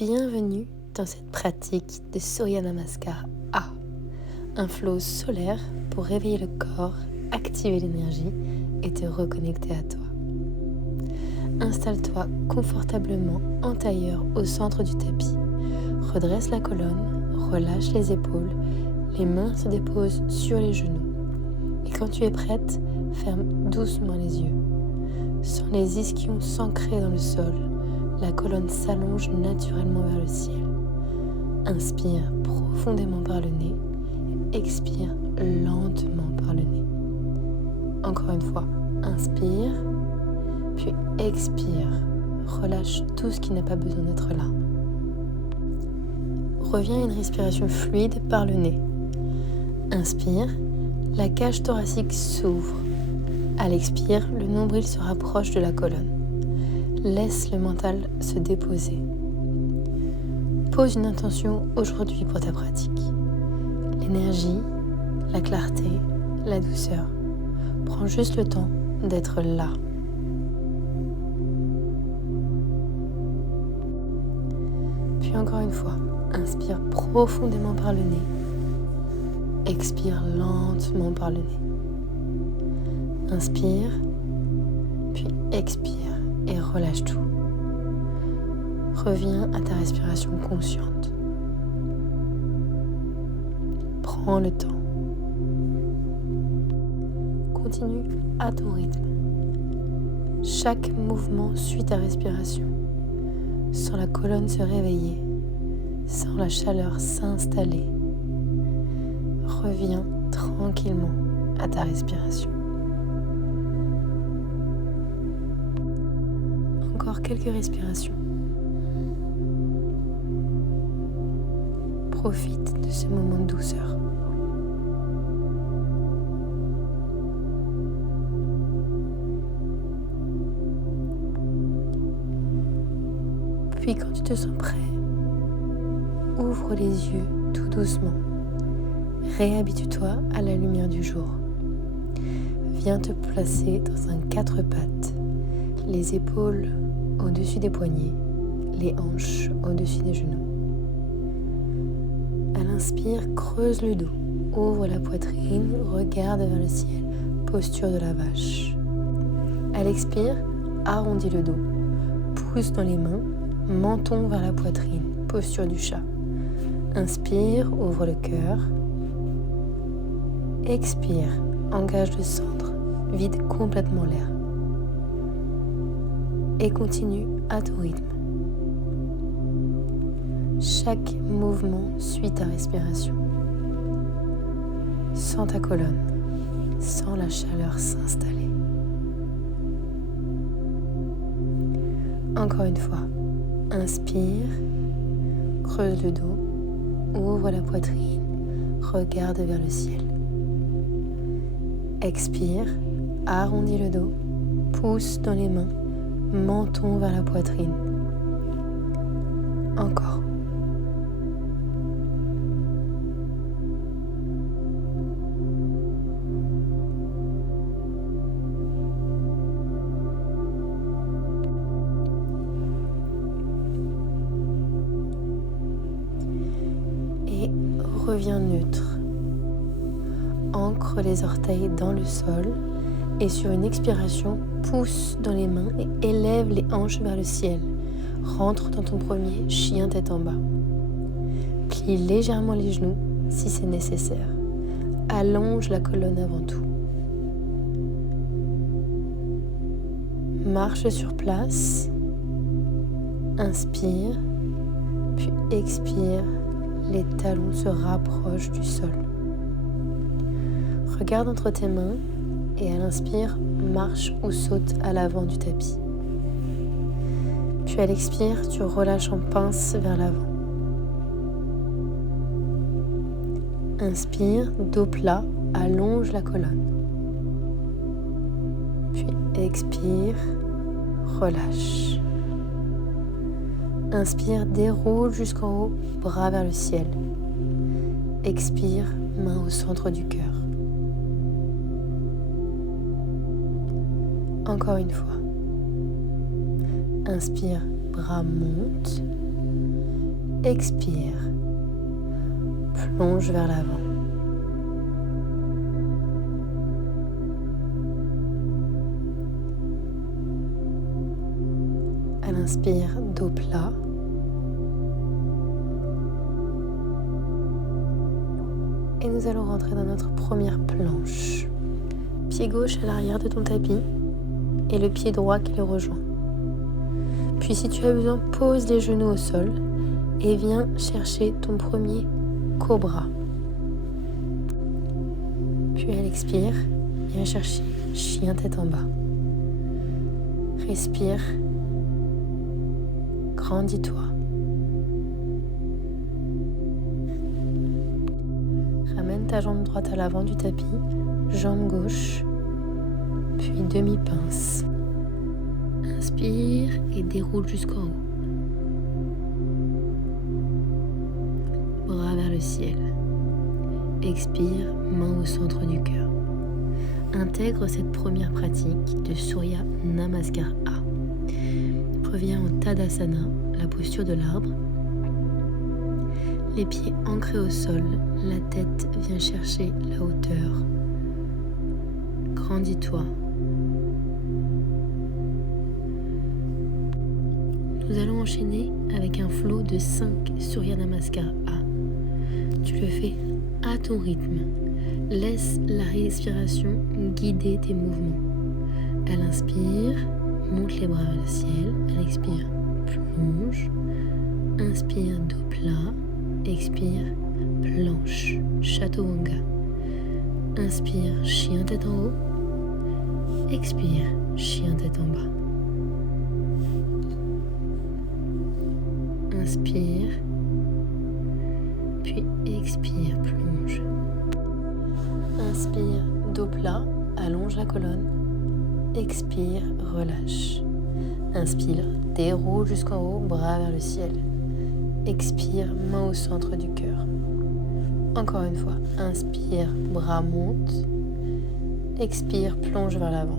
Bienvenue dans cette pratique de Surya Namaskar A, un flow solaire pour réveiller le corps, activer l'énergie et te reconnecter à toi. Installe-toi confortablement en tailleur au centre du tapis. Redresse la colonne, relâche les épaules, les mains se déposent sur les genoux. Et quand tu es prête, ferme doucement les yeux. Sens les ischions s'ancrer dans le sol. La colonne s'allonge naturellement vers le ciel. Inspire profondément par le nez et expire lentement par le nez. Encore une fois, inspire, puis expire. Relâche tout ce qui n'a pas besoin d'être là. Reviens à une respiration fluide par le nez. Inspire, la cage thoracique s'ouvre. À l'expire, le nombril se rapproche de la colonne. Laisse le mental se déposer. Pose une intention aujourd'hui pour ta pratique. L'énergie, la clarté, la douceur. Prends juste le temps d'être là. Puis encore une fois, inspire profondément par le nez. Expire lentement par le nez. Inspire, puis expire. Et relâche tout. Reviens à ta respiration consciente. Prends le temps. Continue à ton rythme. Chaque mouvement suit ta respiration. Sens la colonne se réveiller. Sens la chaleur s'installer. Reviens tranquillement à ta respiration. Encore quelques respirations. Profite de ce moment de douceur. Puis quand tu te sens prêt, ouvre les yeux tout doucement. Réhabitue-toi à la lumière du jour. Viens te placer dans un 4 pattes, les épaules au-dessus des poignets, les hanches au-dessus des genoux. À l'inspire, creuse le dos, ouvre la poitrine, regarde vers le ciel, posture de la vache. À l'expire, arrondis le dos, pouce dans les mains, menton vers la poitrine, posture du chat. Inspire, ouvre le cœur. Expire, engage le centre, vide complètement l'air. Et continue à ton rythme. Chaque mouvement suit ta respiration. Sens ta colonne, sens la chaleur s'installer. Encore une fois, inspire, creuse le dos, ouvre la poitrine, regarde vers le ciel. Expire, arrondis le dos, pouce dans les mains, menton vers la poitrine. Encore. Et reviens neutre. Ancre les orteils dans le sol. Et sur une expiration, pousse dans les mains et élève les hanches vers le ciel. Rentre dans ton premier chien tête en bas. Plie légèrement les genoux si c'est nécessaire. Allonge la colonne avant tout. Marche sur place. Inspire, puis expire. Les talons se rapprochent du sol. Regarde entre tes mains. Et à l'inspire, marche ou saute à l'avant du tapis. Puis à l'expire, tu relâches en pince vers l'avant. Inspire, dos plat, allonge la colonne. Puis expire, relâche. Inspire, déroule jusqu'en haut, bras vers le ciel. Expire, main au centre du cœur. Encore une fois. Inspire, bras montent. Expire. Plonge vers l'avant. À l'inspire, dos plat. Et nous allons rentrer dans notre première planche. Pied gauche à l'arrière de ton tapis et le pied droit qui le rejoint. Puis si tu as besoin, pose les genoux au sol et viens chercher ton premier cobra. Puis à l'expire, viens chercher chien tête en bas. Respire. Grandis-toi. Ramène ta jambe droite à l'avant du tapis, jambe gauche, puis demi-pince. Inspire et déroule jusqu'en haut. Bras vers le ciel. Expire, main au centre du cœur. Intègre cette première pratique de Surya Namaskar A. Reviens en Tadasana, la posture de l'arbre. Les pieds ancrés au sol, la tête vient chercher la hauteur. Grandis-toi. Nous allons enchaîner avec un flow de 5 Surya Namaskar A. Tu le fais à ton rythme. Laisse la respiration guider tes mouvements. Elle inspire, monte les bras vers le ciel. Elle expire, plonge. Inspire, dos plat. Expire, planche, chaturanga. Inspire, chien tête en haut. Expire, chien tête en bas. Inspire, puis expire, plonge. Inspire, dos plat, allonge la colonne. Expire, relâche. Inspire, déroule jusqu'en haut, bras vers le ciel. Expire, main au centre du cœur. Encore une fois, inspire, bras monte. Expire, plonge vers l'avant.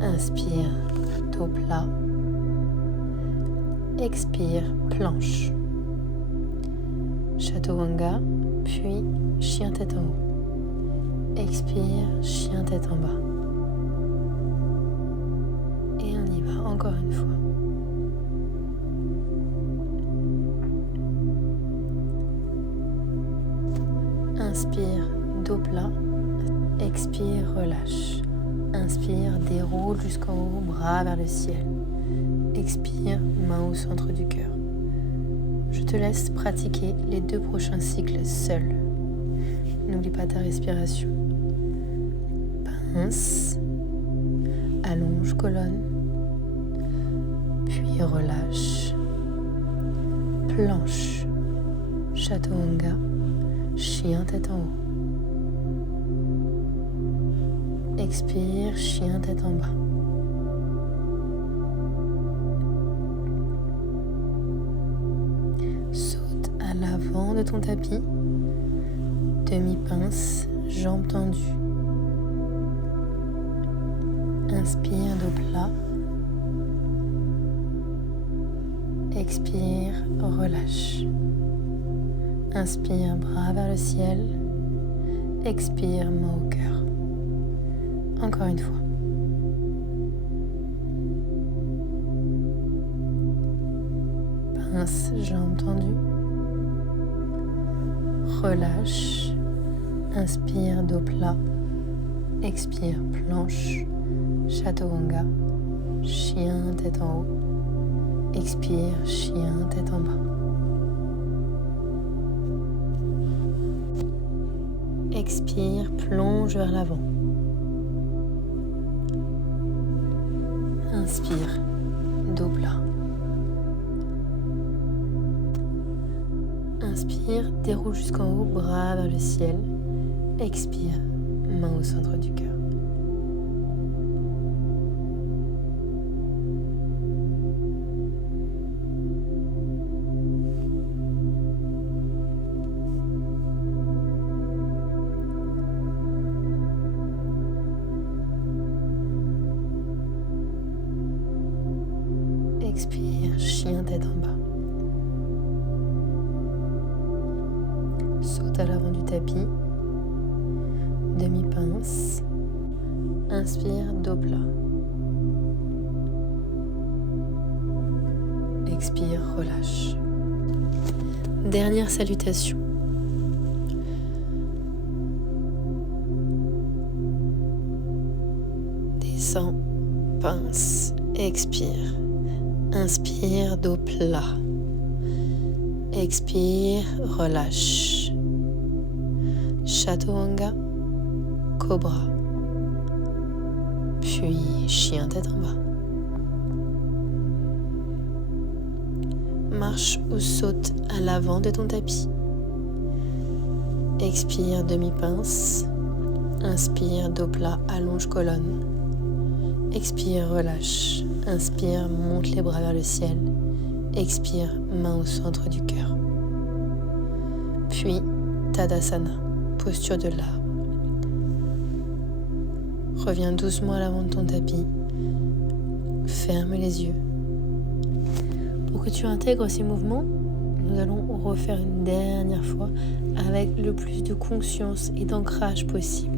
Inspire, dos plat. Expire, planche. Chaturanga, puis chien tête en haut. Expire, chien tête en bas. Et on y va encore une fois. Inspire, dos plat. Expire, relâche. Inspire, déroule jusqu'en haut, bras vers le ciel. Expire, main au centre du cœur. Je te laisse pratiquer les 2 prochains cycles seul. N'oublie pas ta respiration. Pince, allonge colonne, puis relâche. Planche, chaturanga, chien tête en haut. Expire, chien tête en bas. Saute à l'avant de ton tapis. Demi-pince, jambes tendues. Inspire, dos plat. Expire, relâche. Inspire, bras vers le ciel. Expire, main au cœur. Encore une fois. Pince, jambes tendues. Relâche. Inspire, dos plat. Expire, planche. Chaturanga. Chien, tête en haut. Expire, chien, tête en bas. Expire, plonge vers l'avant. Inspire, dos plat. Inspire, déroule jusqu'en haut, bras vers le ciel. Expire, main au centre du cœur. Expire, chien tête en bas. Saute à l'avant du tapis. Demi-pince. Inspire, dos plat. Expire, relâche. Dernière salutation. Descends, pince, expire. Inspire, dos plat. Expire, relâche. Chaturanga, cobra. Puis chien tête en bas. Marche ou saute à l'avant de ton tapis. Expire, demi-pince. Inspire, dos plat, allonge colonne. Expire, relâche. Inspire, monte les bras vers le ciel. Expire, main au centre du cœur. Puis, Tadasana, posture de l'arbre. Reviens doucement à l'avant de ton tapis. Ferme les yeux. Pour que tu intègres ces mouvements, nous allons refaire une dernière fois avec le plus de conscience et d'ancrage possible.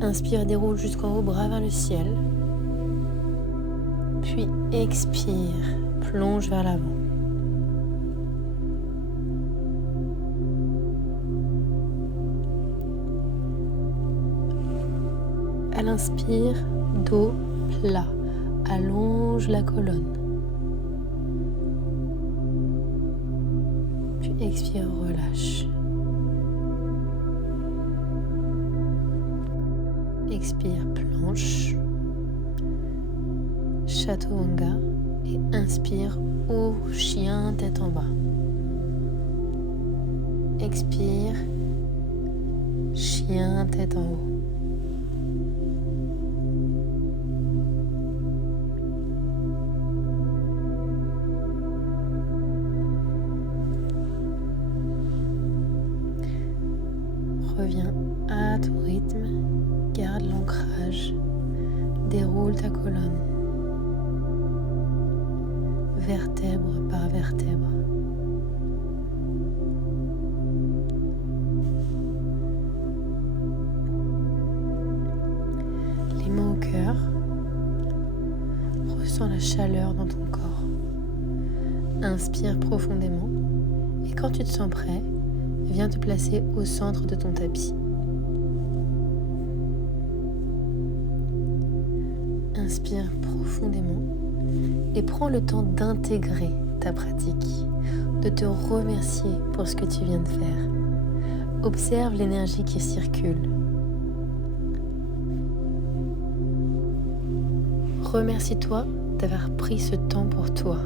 Inspire, déroule jusqu'en haut, bras vers le ciel. Puis expire, plonge vers l'avant. À l'inspire, dos plat, allonge la colonne. Puis expire, relâche. Expire, planche. Chaturanga. Et inspire, haut, chien, tête en bas. Expire, chien, tête en haut. Reviens à ton rythme, garde l'ancrage, déroule ta colonne, vertèbre par vertèbre. Les mains au cœur, ressens la chaleur dans ton corps. Inspire profondément et quand tu te sens prêt, viens te placer au centre de ton tapis. Inspire profondément et prends le temps d'intégrer ta pratique, de te remercier pour ce que tu viens de faire. Observe l'énergie qui circule. Remercie-toi d'avoir pris ce temps pour toi.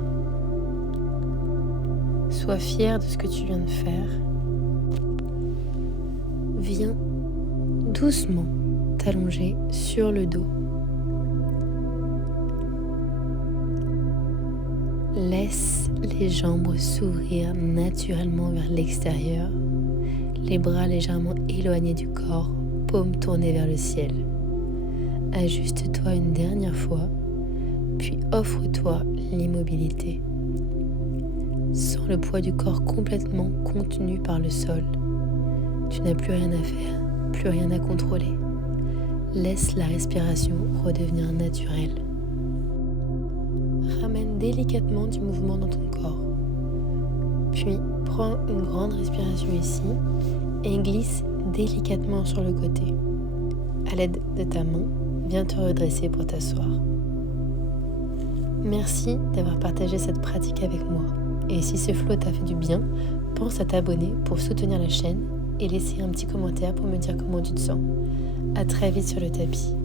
Sois fier de ce que tu viens de faire. Viens doucement t'allonger sur le dos. Laisse les jambes s'ouvrir naturellement vers l'extérieur, les bras légèrement éloignés du corps, paumes tournées vers le ciel. Ajuste-toi une dernière fois, puis offre-toi l'immobilité. Sens le poids du corps complètement contenu par le sol. Tu n'as plus rien à faire, plus rien à contrôler. Laisse la respiration redevenir naturelle. Ramène délicatement du mouvement dans ton corps. Puis, prends une grande respiration ici et glisse délicatement sur le côté. À l'aide de ta main, viens te redresser pour t'asseoir. Merci d'avoir partagé cette pratique avec moi. Et si ce flow t'a fait du bien, pense à t'abonner pour soutenir la chaîne et laisser un petit commentaire pour me dire comment tu te sens. À très vite sur le tapis.